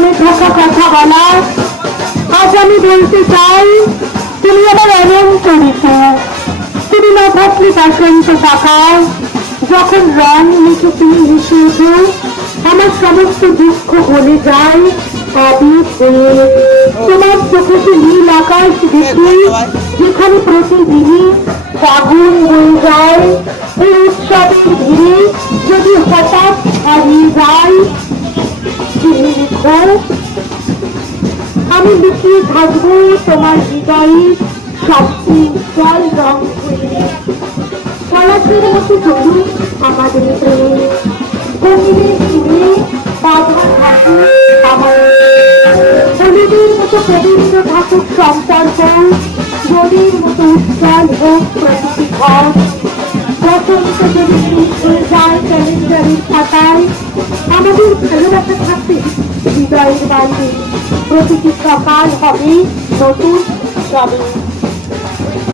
মনে থাকা কথা বলা। আজ আমি বলতে চাই, তুমি আমার অনন্ত ঋতু। তুমি না থাকলে বসন্ত টাকায় যখন রং লিখে তুমি হেসে উঠো, আমার সমস্ত দুঃখ বলে যায় অবিক হয়ে। তোমার চোখে নীল আকাশ দেখে যেখানে প্রতিদিনই ফাগুন বয়ে যায়, এই উৎসবের ভিড়ে যদি হঠাৎ হারিয়ে যায়, তুমি লিখো আমি লুকিয়ে থাকবো তোমার হৃদয়ে সবচেয়ে উজ্জ্বল রং হয়ে। পলাশের মতো চলুন আমাদের প্রেম, কোকিলের সুরে বাঁধা থাকুক আমার, হলুদের মতো পবিত্র থাকুক সম্পর্ক, রবির মতো উজ্জ্বল হোক প্রতিটি ঘর। বসন্ত যদি শেষ হয়ে যায় ক্যালেন্ডারের খাতায়, আমাদের ভালোবাসা থাকবে হৃদয়ের বাইরে। প্রতিটি সকাল হবে নতুন উৎসবে।